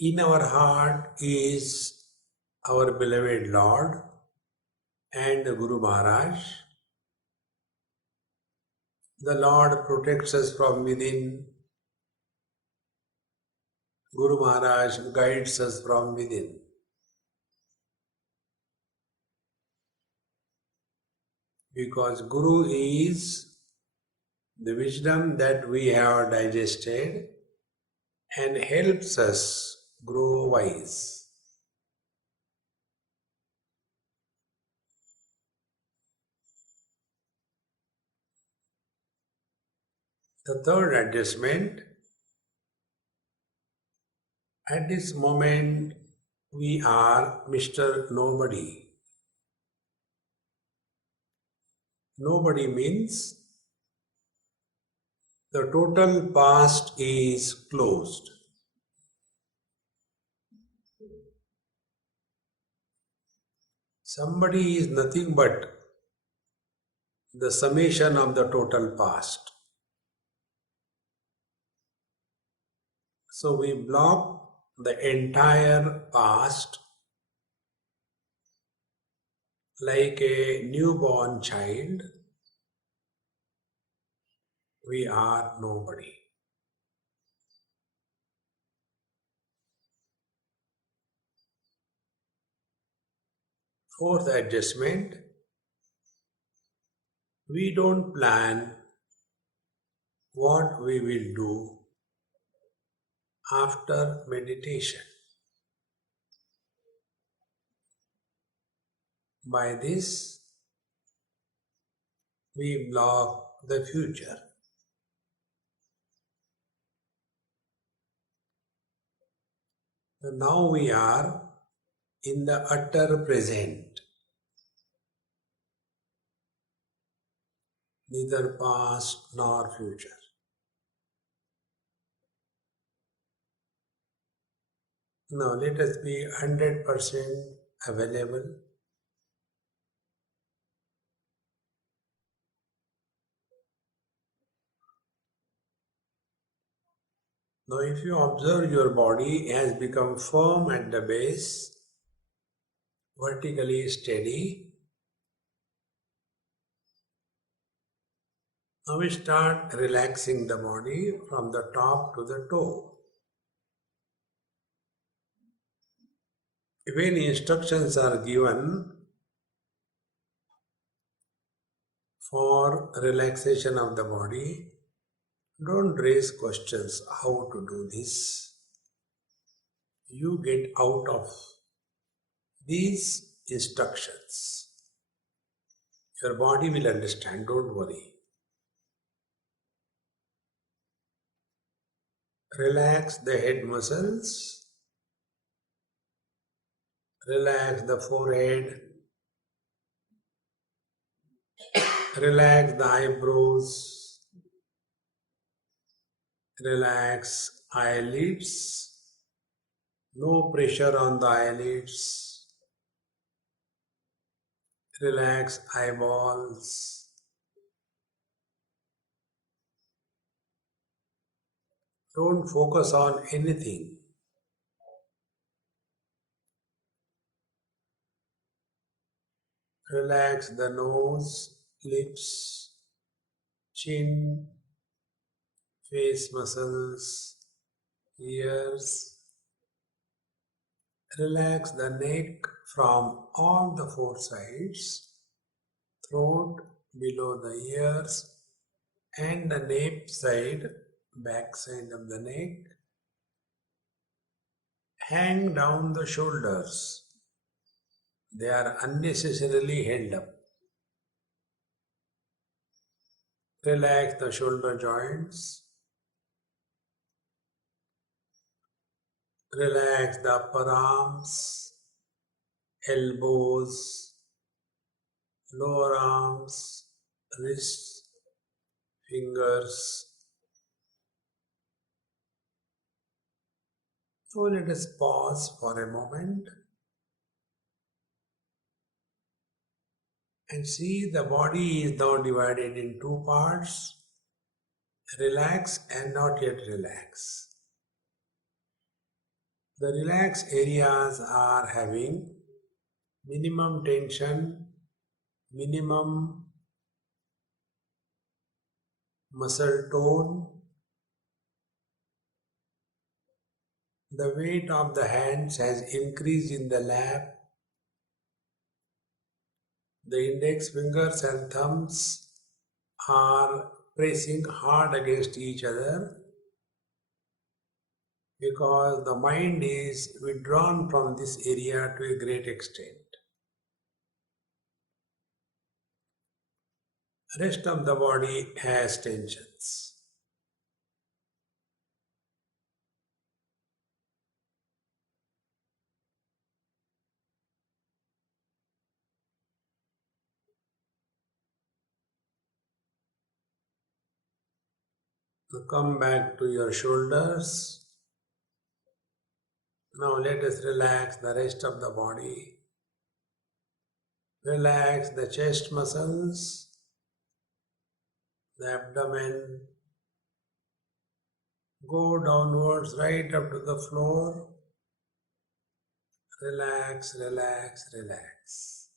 in our heart is our beloved Lord and the Guru Maharaj. The Lord protects us from within. Guru Maharaj guides us from within. Because Guru is the wisdom that we have digested and helps us grow wise. The third adjustment, at this moment we are Mr. Nobody. Nobody means the total past is closed. Somebody is nothing but the summation of the total past. So we block the entire past like a newborn child. We are nobody. Fourth adjustment, we don't plan what we will do after meditation. By this, we block the future. So now we are in the utter present, neither past nor future. Now let us be 100% available. Now if you observe, your body has become firm at the base, vertically steady. Now we start relaxing the body from the top to the toe. When instructions are given for relaxation of the body, don't raise questions how to do this. You get out of these instructions. Your body will understand, don't worry. Relax the head muscles, relax the forehead, relax the eyebrows, relax eyelids, no pressure on the eyelids, relax eyeballs, don't focus on anything. Relax the nose, lips, chin, face muscles, ears. Relax the neck from all the four sides, throat, below the ears, and the nape side, back side of the neck. Hang down the shoulders. They are unnecessarily held up. Relax the shoulder joints. Relax the upper arms, elbows, lower arms, wrists, fingers. So let us pause for a moment and see the body is now divided in two parts, relax and not yet relax. The relaxed areas are having minimum tension, minimum muscle tone, the weight of the hands has increased in the lap, the index fingers and thumbs are pressing hard against each other because the mind is withdrawn from this area to a great extent. Rest of the body has tensions. Now come back to your shoulders. Now let us relax the rest of the body. Relax the chest muscles, the abdomen. Go downwards right up to the floor. Relax, relax, relax.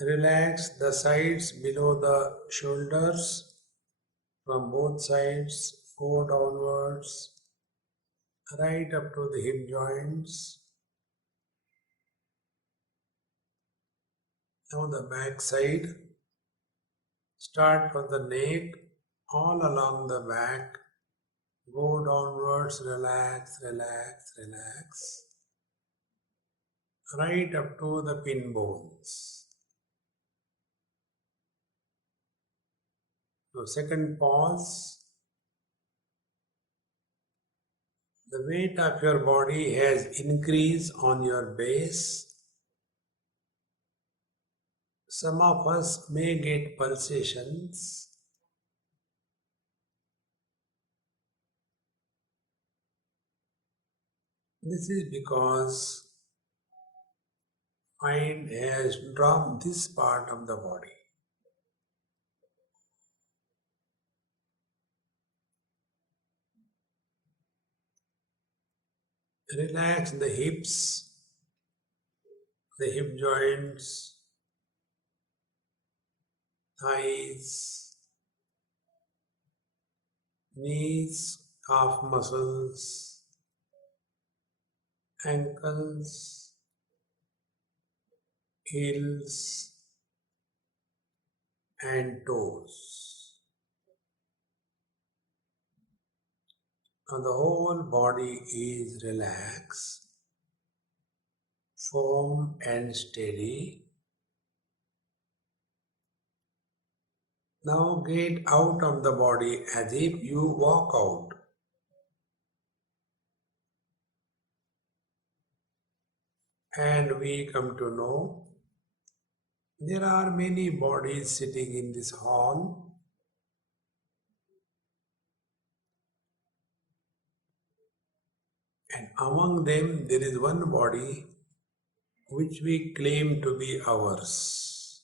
Relax the sides below the shoulders from both sides. Go downwards right up to the hip joints. Now the back side. Start from the neck all along the back. Go downwards, relax, relax, relax. Right up to the pin bones. Now second pause. The weight of your body has increased on your base. Some of us may get pulsations. This is because mind has dropped this part of the body. Relax the hips, the hip joints, thighs, knees, calf muscles, ankles, heels, and toes. Now the whole body is relaxed, firm and steady. Now get out of the body as if you walk out. And we come to know there are many bodies sitting in this hall. And among them there is one body which we claim to be ours.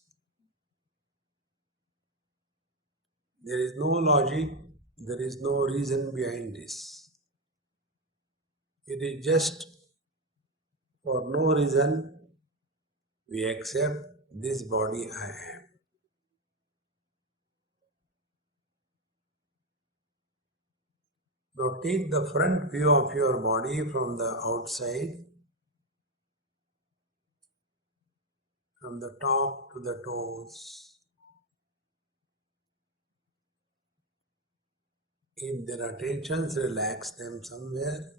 There is no logic, there is no reason behind this. It is just for no reason we accept this body I am. Now take the front view of your body from the outside, from the top to the toes. If there are tensions, relax them somewhere.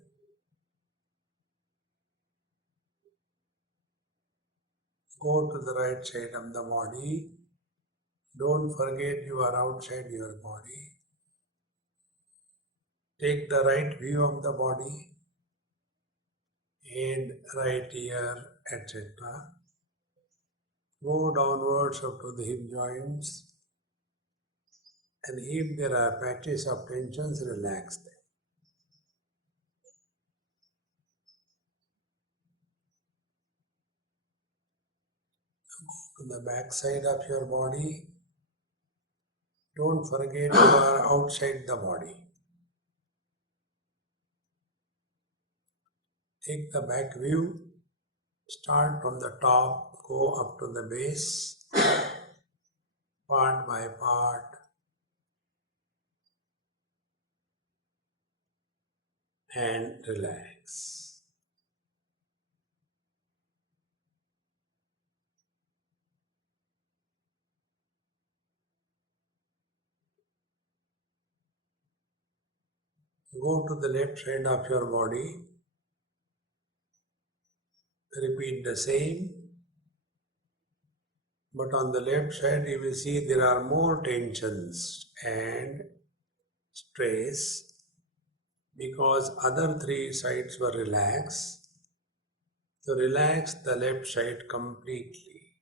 Go to the right side of the body. Don't forget you are outside your body. Take the right view of the body, head, right ear, etc. Go downwards up to the hip joints, and if there are patches of tensions, relax them. To the back side of your body. Don't forget you are outside the body. Take the back view, start from the top, go up to the base. part by part, and relax. Go to the left side of your body, repeat the same, but on the left side you will see there are more tensions and stress because other three sides were relaxed. So relax the left side completely.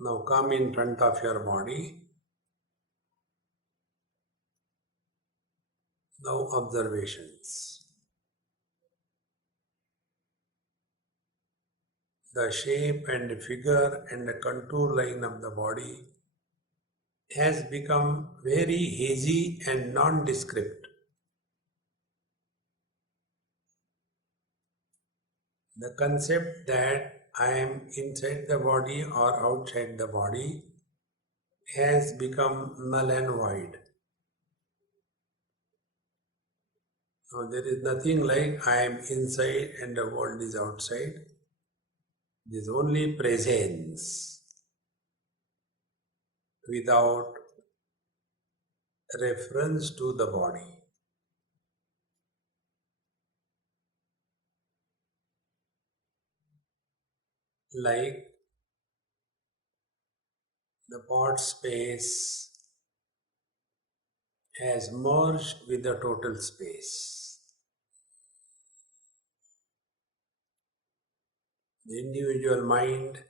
Now come in front of your body. Now observations. The shape and figure and the contour line of the body has become very hazy and nondescript. The concept that I am inside the body or outside the body has become null and void. Now there is nothing like I am inside and the world is outside. There is only presence without reference to the body. Like the pot space has merged with the total space. The individual mind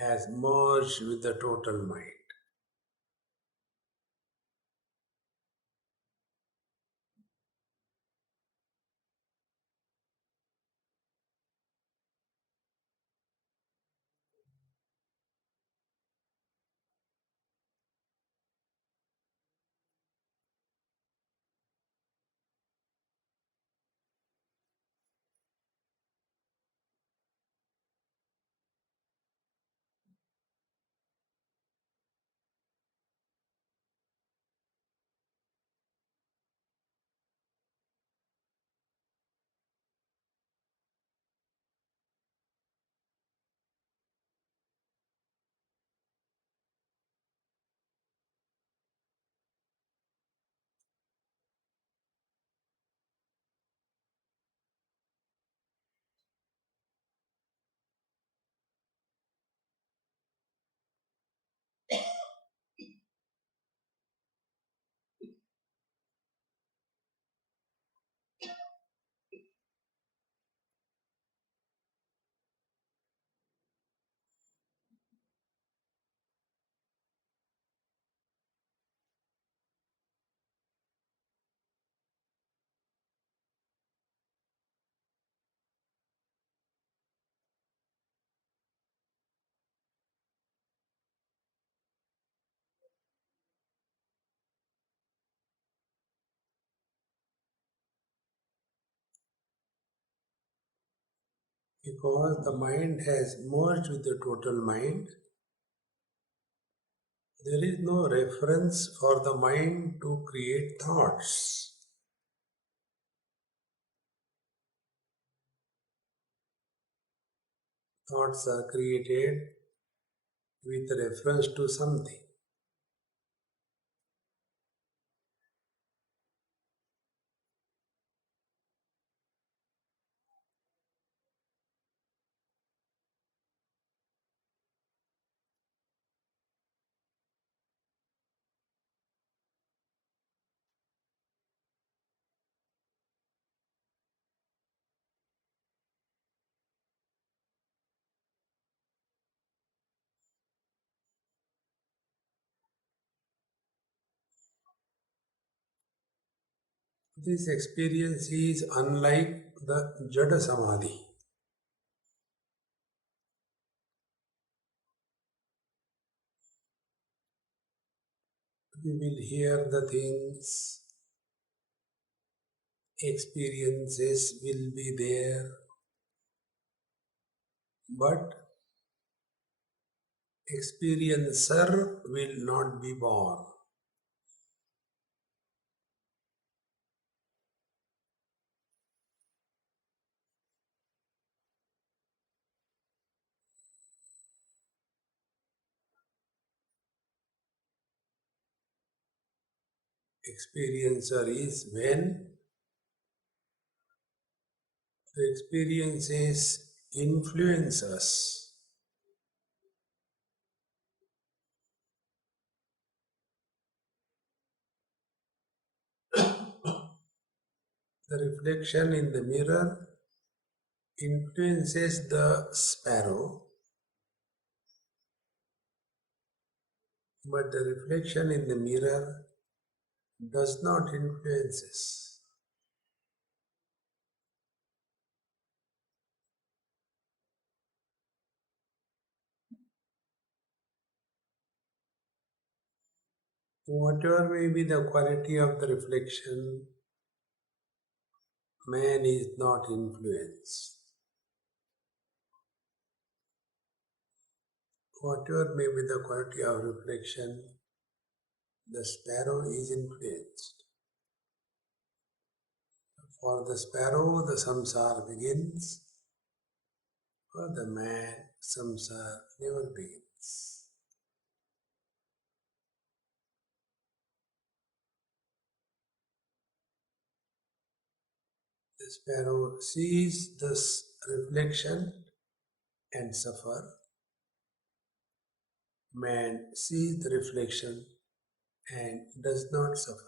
has merged with the total mind. Because the mind has merged with the total mind, there is no reference for the mind to create thoughts. Thoughts are created with reference to something. This experience is unlike the Jada Samadhi. We will hear the things, experiences will be there, but experiencer will not be born. Experiencer is when the experiences influence us. The reflection in the mirror influences the sparrow, but the reflection in the mirror does not influence us. Whatever may be the quality of the reflection, man is not influenced. Whatever may be the quality of reflection, the sparrow is influenced. For the sparrow, the samsara begins. For the man, samsara never begins. The sparrow sees this reflection and suffer. Man sees the reflection and does not suffer.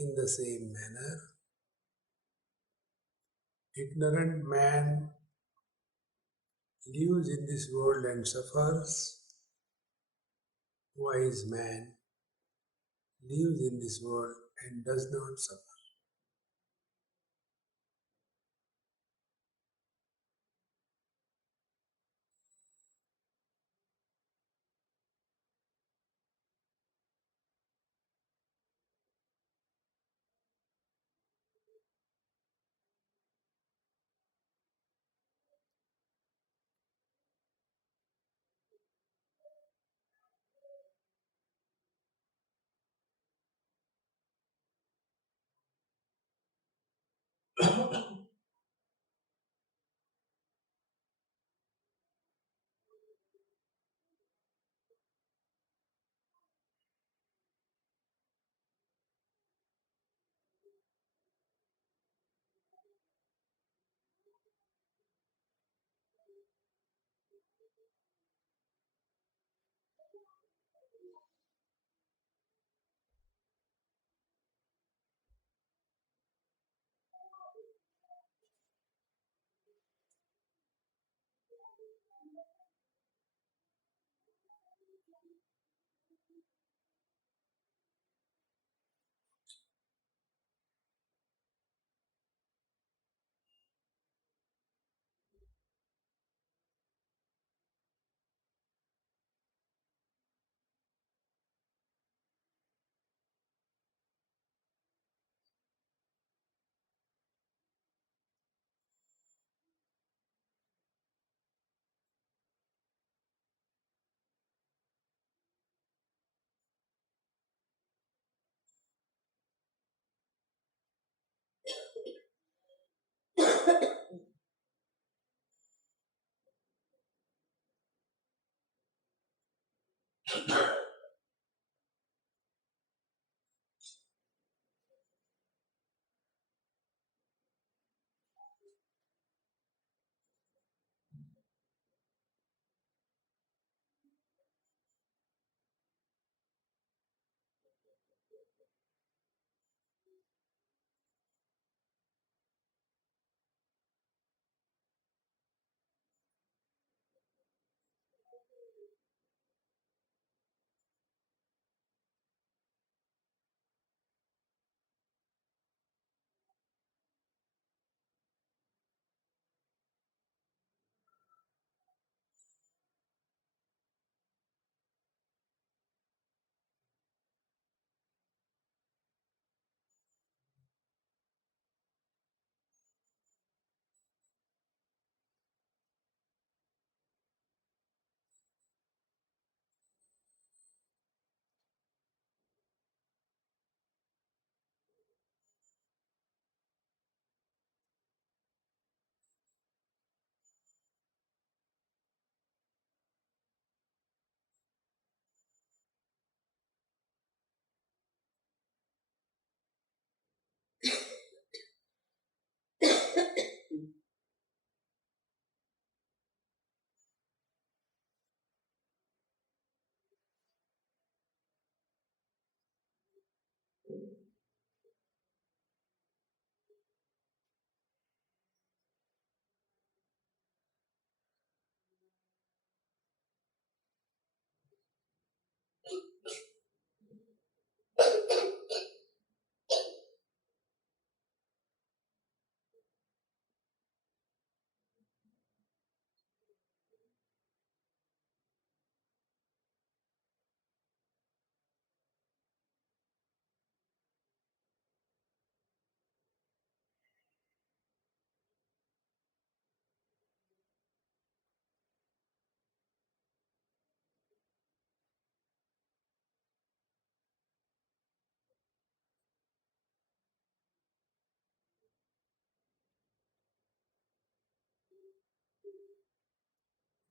In the same manner, ignorant man lives in this world and suffers. Wise man lives in this world and does not suffer.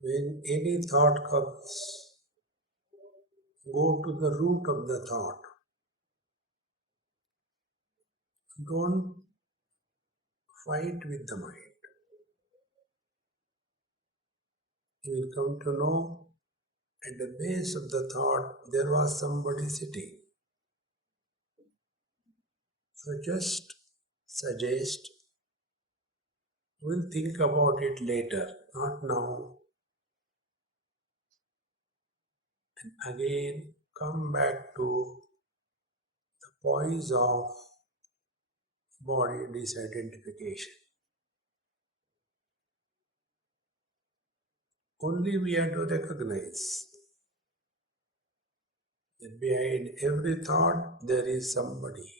When any thought comes, go to the root of the thought. Don't fight with the mind. You will come to know at the base of the thought there was somebody sitting. So just suggest, we'll think about it later, not now. And again, come back to the poise of body disidentification. Only we have to recognize that behind every thought there is somebody.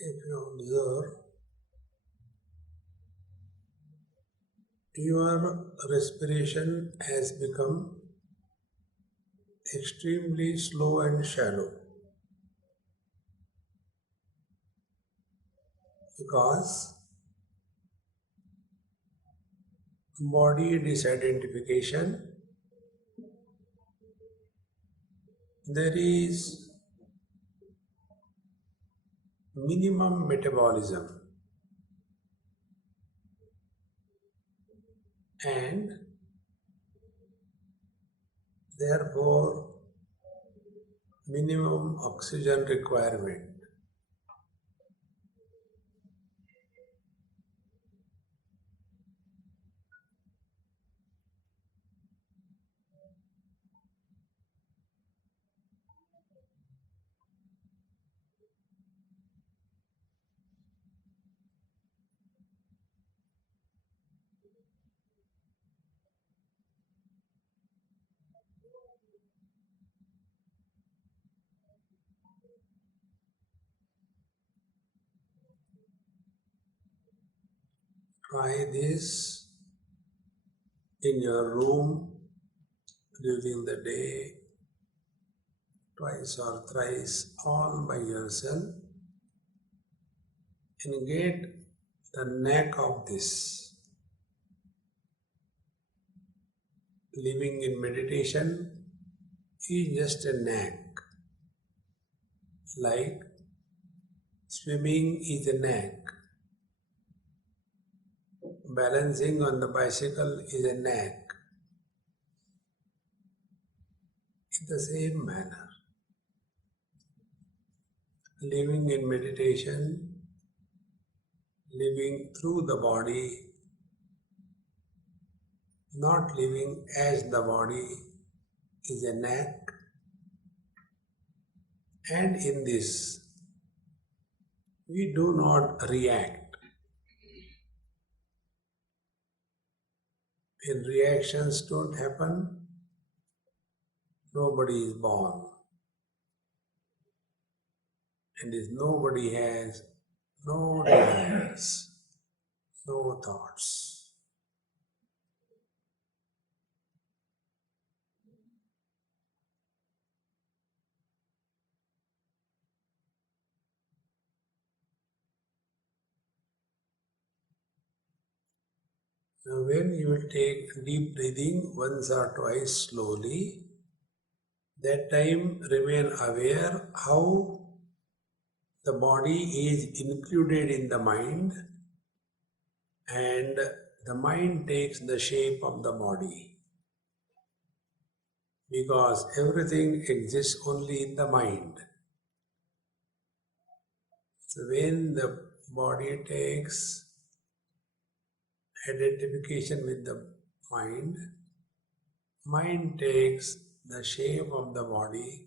If you observe, your respiration has become extremely slow and shallow because body disidentification, there is minimum metabolism and therefore minimum oxygen requirement. Try this in your room during the day, twice or thrice, all by yourself, and get the knack of this. Living in meditation is just a knack, like swimming is a knack, balancing on the bicycle is a knack. In the same manner, living in meditation, living through the body, not living as the body is a knack, and in this we do not react. When reactions don't happen, nobody is born. And if nobody has no desires, no thoughts. Now when you will take deep breathing once or twice slowly, that time remain aware how the body is included in the mind and the mind takes the shape of the body because everything exists only in the mind. So when the body takes identification with the mind takes the shape of the body.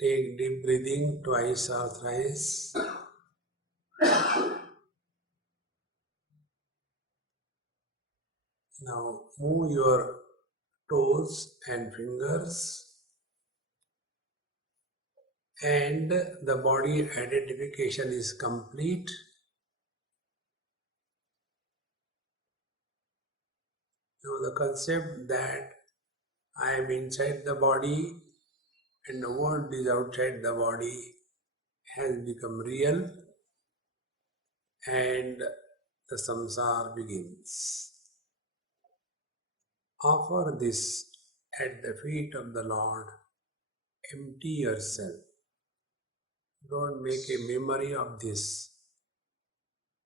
Take deep breathing twice or thrice. Now move your toes and fingers and the body identification is complete. Now the concept that I am inside the body and the world is outside the body has become real and the samsara begins. Offer this at the feet of the Lord. Empty yourself. Don't make a memory of this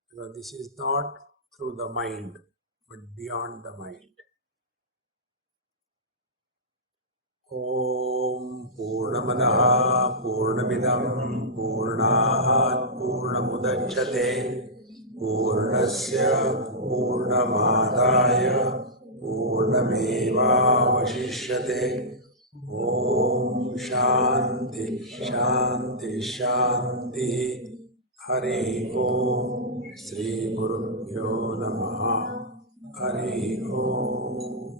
because this is not through the mind but beyond the mind. Om Purnamadaha Purnamidam Purnat Purnamudachyate Purnasya Purnamadaya Purnameva Vashishyate. Om Shanti Shanti Shanti. Hari Om Sri Gurubhyo Namaha. Hari Om.